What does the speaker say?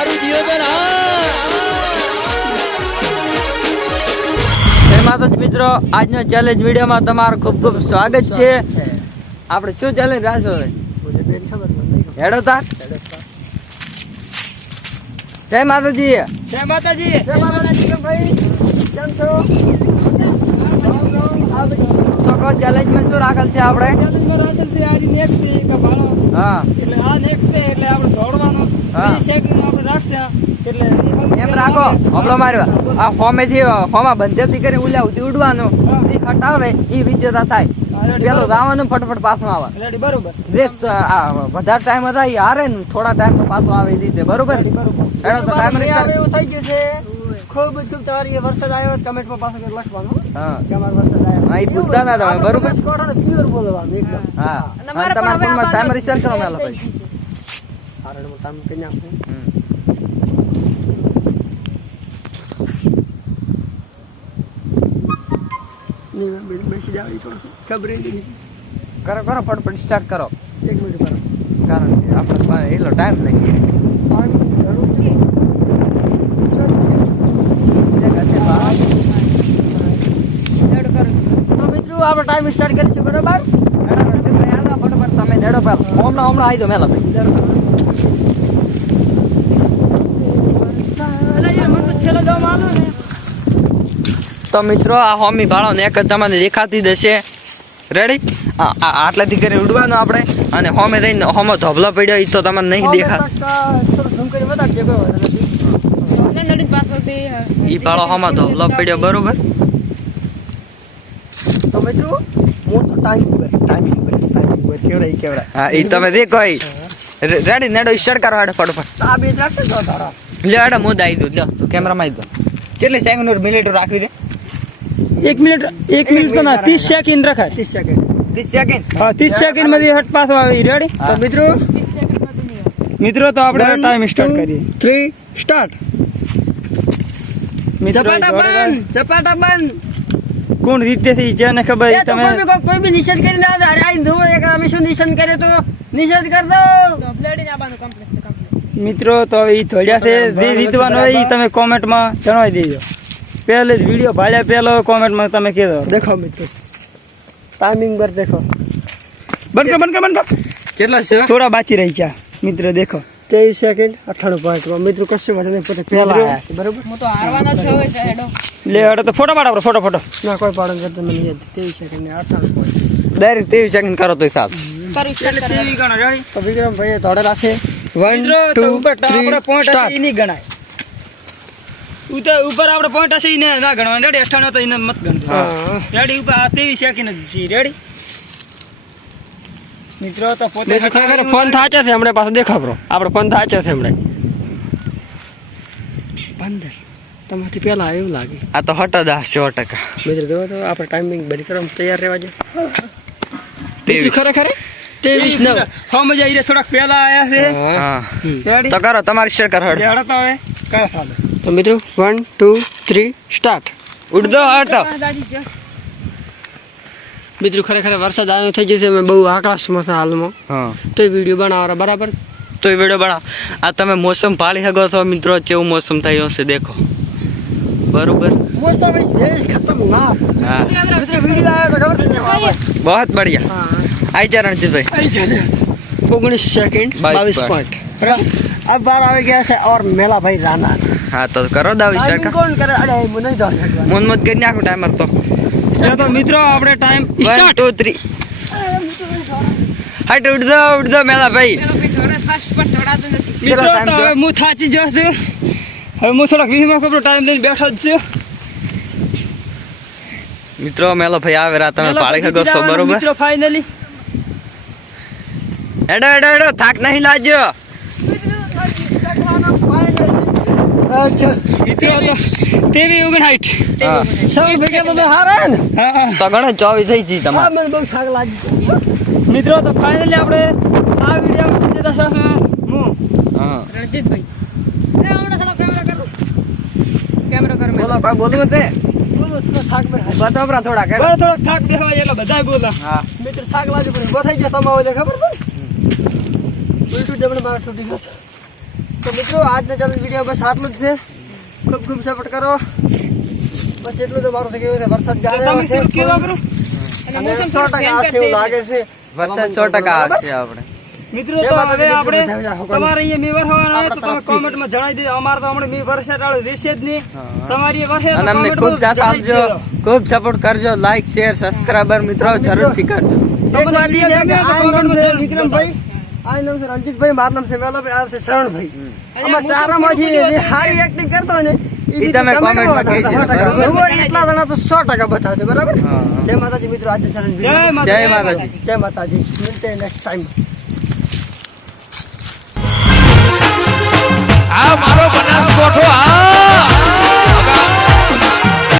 મારું જીવન માતાજી મિત્રો, આજનો ચેલેન્જ વિડીયોમાં તમારું ખૂબ ખૂબ સ્વાગત છે. આપણે શું ચેલેન્જ રાખશો હેડો તાર. જય માતાજી. જય માતાજી. જય માતાજી ભાઈ, કેમ છો? તો કો ચેલેન્જ માં શું રાખેલ છે આપણે? ચેલેન્જમાં રાખેલ છે આજે નેક્સ્ટ છે કે ભાડો. હા, એટલે આ નેક્સ્ટ છે એટલે આપણે દોડવાનું. હા. 30 સેકન્ડ આપણે રાખશે એટલે એમ રાખો. હમણાં મારવા આ હોમેથી હોમાં બંધેથી કરી ઉલ્યા ઉધી ઉડવાનું. એ હટાવે એ વિજેતા થાય. પેલો રાવણ ફટફટ પાછું આવે. રેડી બરોબર. જે વધારે ટાઈમ હતા એ હારે ને થોડા ટાઈમ પાછું આવે એ રીતે. બરોબર. હેડો તો ટાઈમ હવે એવું થઈ ગયું છે. ખૂબ ખૂબ તમારી વરસાદ આવ્યો કમેન્ટમાં પાછું કંઈક લખવાનું. હા કે અમારો વરસાદ આવ્યો. હા, એ ભૂલતા ના તમે. બરોબર. પ્યોર બોલવાનું એકદમ. હા, અને તમારા ફોનમાં ટાઈમર રિસ્ટાર્ટ કરો મેલા ભાઈ. હારે હું કામ કરી નાખું. બેસી જાવ ખબર નહીં. કરો કરો ફટફટ સ્ટાર્ટ કરો. 1 મિનિટ કરો. કારણ કે આપણે એટલો ટાઈમ નહીં. મિત્રો આપણે ટાઈમ સ્ટાર્ટ કરીશું બરોબર. ફટફટ તમે નેડો પેલા હમણાં આવી દો મેલા ભાઈ. તો મિત્રો આ હોમી ભાળો ને એક જ તમને દેખાતી જશે. રેડી? આટલાથી કરી ઉડવાનું આપણે. અને હોમે થઈને હોમો ધોબલો પડ્યો એ તો તમને નહીં દેખાત. ઈ ભાળો હોમાં ધોબલો પડ્યો. બરોબર. તો મિત્રો મોટો ટાઈમ કેવડા હા, એ તમે દેખો. રેડી નેડો સ્ટાર્ટ કરો. હેડો ફટફટ. આ બે રાખશે તો તારા લ્યો હેડો હું દાઈ દઉં. લ્યો તું કેમેરામાં આવી દો. કેટલી સેકન્ડ મિનિટ રાખવી દે? 1 મિનિટ તો ના 30 સેકન્ડ રખાય. 30 સેકન્ડ. 30 સેકન્ડ. હા 30 સેકન્ડ માંથી હટ પાછો આવી. રેડી? તો મિત્રો તો આપણે ટાઈમ સ્ટાર્ટ કરીએ. 3 સ્ટાર્ટ. ચપાટા બંધ. કોણ જીતે છે જેને ખબર. તમે કોઈ બી નિષેધ કરી ના. અરે આ ધો એક અમે શું નિષેધ કર્યો તો નિષેધ કર દો. મિત્રો તો હવે ઈ થોડ્યા છે. જે જીતવાનો હોય ઈ તમે કોમેન્ટમાં જણાવી દેજો. પહેલે જ વિડીયો ભાળ્યા પહેલો કોમેન્ટમાં તમે કહેજો. દેખો મિત્રો ટાઈમિંગ પર દેખો. બંધ કર. કેટલા છે? થોડા બાકી રહી ગયા મિત્રો. દેખો 23 સેકન્ડ 98 પોઈન્ટ. મિત્રો કશું વધુ નહીં. પોતે પહેલા આવ્યા છે. બરોબર. હું તો હારવાનો જ છું. હેડો લે હેડો તો ફોટો પાડો. ફોટો ના કોઈ પાડો કરતો મને યાદ. 23 સેકન્ડ ને 98 પોઈન્ટ. ડાયરેક્ટ 23 સેકન્ડ કરો તો હિસાબ. તો વિક્રમ ભાઈ થોડે રાખે. 1 2 3 સ્ટાર્ટ. ઈ નહીં ગણાય. ઉપર આપણે પોઈન્ટ હશે ઈને ના ગણવાનું. રેડી? 98 તો ઈને મત ગણજો. રેડી? ઉપર આ 23 સેકન્ડ જ છે. રેડી? મિત્રો તો પોતે ખરેખર ફોન થાચે છે હમણે પાછો દેખાવરો. આપણે ફોન થાચે છે હમણે 15 તમારથી પહેલા એવું લાગે. આ તો હટ જ 100%. મિત્રો જો તો આપણે ટાઈમિંગ બની કરવા તૈયાર રહેવા છે. 23 ખરેખર 23 9 હો મજા ઈ થોડાક પહેલા આયા છે. હા રેડી? તો કરો તમારી શેર કરો. હેડો રેડો તો હવે કયા સાલે. તો મિત્રો 1 2 3 સ્ટાર્ટ. ઉડદો હટો. મિત્રો ખરેખર વરસાદ આવ્યો થઈ જશે. મેં બહુ આકાશમાં છે હાલમાં. હા, તો વિડીયો બનાવવા બરાબર. તો એ વિડીયો બનાવો. આ તમે મોસમ પાળી શકો છો મિત્રો. કેવું મોસમ થયું હશે દેખો. બરોબર. મોસમ ખતરનાક. હા, મિત્રો વિડીયો આવ્યો તો ખબર છે. બહુ બઢિયા. આઈ જા રણજીતભાઈ. 19 second 22 point. अब बार આવી ગયા છે और મેલા ભાઈ રાના. હા, તો કરો દાવ સ્ટાર્ટ. કોણ કરે? અરે હું નહીં જાણ. મન મત કરી નાખો ટાઈમર તો. તો મિત્રો આપણે ટાઈમ 1 2 3 હાઈટ ઉડદો મેલા ભાઈ. મિત્રો તો હવે હું થાચી ગયો છું. હવે હું થોડાક વીમાં કોપરો ટાઈમ લઈને બેઠો જ છું. મિત્રો મેલો ભાઈ આવે રા તમે પાળી શકો છો. બરોબર. મિત્રો ફાઇનલી હેડો થાક નહીં લાગ્યો. મિત્રો તો તેવી 59. હા, સૌ ભેગા તો હારા ને. હા તો ઘણો 24 થઈ જી તમારે. મને બહુ થાક લાગી. મિત્રો તો ફાઇનલી આપણે આ વિડીયોમાં વિજેતા થશે હું. હા, રણજીતભાઈ એ હમણાં સાલો કેમેરો કર બોલો ભાઈ. બોલવું તે બોલો થાક બે બતાવરા થોડા કે થોડો થાક બેહવા એટલે બધા બોલા. હા, મિત્રો થાક લાગ્યો પણ ઉભો થઈ ગયા તમારે ખબર પડે. ઉલટું ડબલ માર તૂટી ગયો. તો મિત્રો આજનો ચાલુ વિડીયો બસ આટલું જ છે. ખૂબ ખૂબ સપોર્ટ કરો. બસ એટલું તો મારું થઈ ગયું છે. વરસાદ ગાળે તમે છે. શરૂ કર્યો બરો અને અને મોસમ 100% આવશે એવું લાગે છે. વરસાદ 100% આવશે આપણે. મિત્રો તો હવે આપણે તમારે અહીંયા મેવર હોવાના હોય તો તમે કોમેન્ટમાં જણાવી દેજો. અમારે તો હમણાં મેં વરસાદ વાળું દેશે જ નહીં. તમારી વર્ષે અને અમને ખૂબ સાથ આપજો, ખૂબ સપોર્ટ કરજો, લાઈક શેર સબસ્ક્રાઇબર મિત્રો જરૂરથી કરજો. એક વાત ઈ છે કે આ નામ છે વિક્રમભાઈ, આ નામ છે રણજીતભાઈ, મારું નામ છે મેલાભાઈ, આ છે શરણભાઈ. આમાં ચારામાંથી જે સારી એક્ટિંગ કરતો હોય ને ઈ તમે કોમેન્ટમાં કહેજો. એટલા જણા તો 100% બતાવજો. બરાબર. જય માતાજી મિત્રો. આજે ચેનલ જય માતાજી. જય માતાજી. મિલતે નેક્સ્ટ ટાઈમ. આ મારો બનાસકોઠો આ